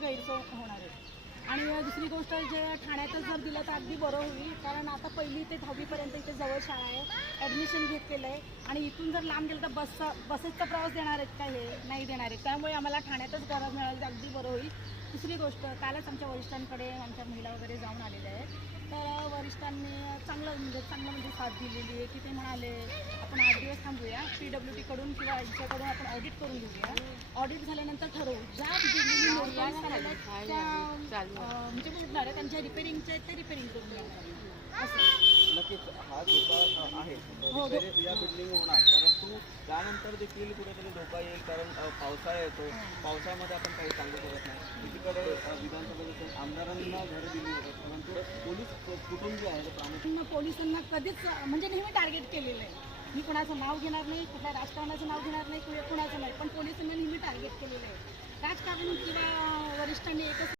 गैरसोय होणार आहे. आणि दुसरी गोष्ट जे ठाण्यातच जर दिलं तर अगदी बरं होईल, कारण आता 1ली ते 10वीपर्यंत इथे जवळ शाळा आहे, ॲडमिशन घेतलेलं आहे. आणि इथून जर लांब गेलं तर बसेसचा प्रवास देणार आहेत का, हे नाही देणार आहेत. त्यामुळे आम्हाला ठाण्यातच गरज मिळाली तर अगदी बरं होईल. दुसरी गोष्ट, कालच आमच्या वरिष्ठांकडे आमच्या महिला वगैरे जाऊन आलेल्या आहेत. तर वरिष्ठांनी चांगलं साथ दिलेली आहे, की ते म्हणाले आपण 8 दिवस थांबूया, PWDकडून किंवा यांच्याकडून आपण ऑडिट करून घेऊया. ऑडिट झाल्यानंतर ठरवू. ज्या दिलेली नोटीस झालेल्या आहेत त्या म्हणजे भेटणार आहेत, त्यांच्या रिपेरिंगचे आहेत ते रिपेरिंग करून घेणार असं. नक्कीच हा धोका आहे. या बिल्डिंग होणार, परंतु त्यानंतर देखील कुठेतरी धोका येईल, कारण पावसाळा येतो. पावसामध्ये आपण काही सांगू शकत नाही. एकीकडे विधानसभेतून आमदारांना घरं दिली जातात, परंतु पोलीस कुटुंब जे आहे ते प्रामुख्याने पोलिसांना कधीच म्हणजे नेहमी टार्गेट केलेलं आहे. मी कुणाचं नाव घेणार नाही, कुठल्या राजकारणाचं नाव घेणार नाही, कुणाचं नाही, पण पोलिसांना नेहमी टार्गेट केलेलं आहे. राजकारण किंवा वरिष्ठांनी एकच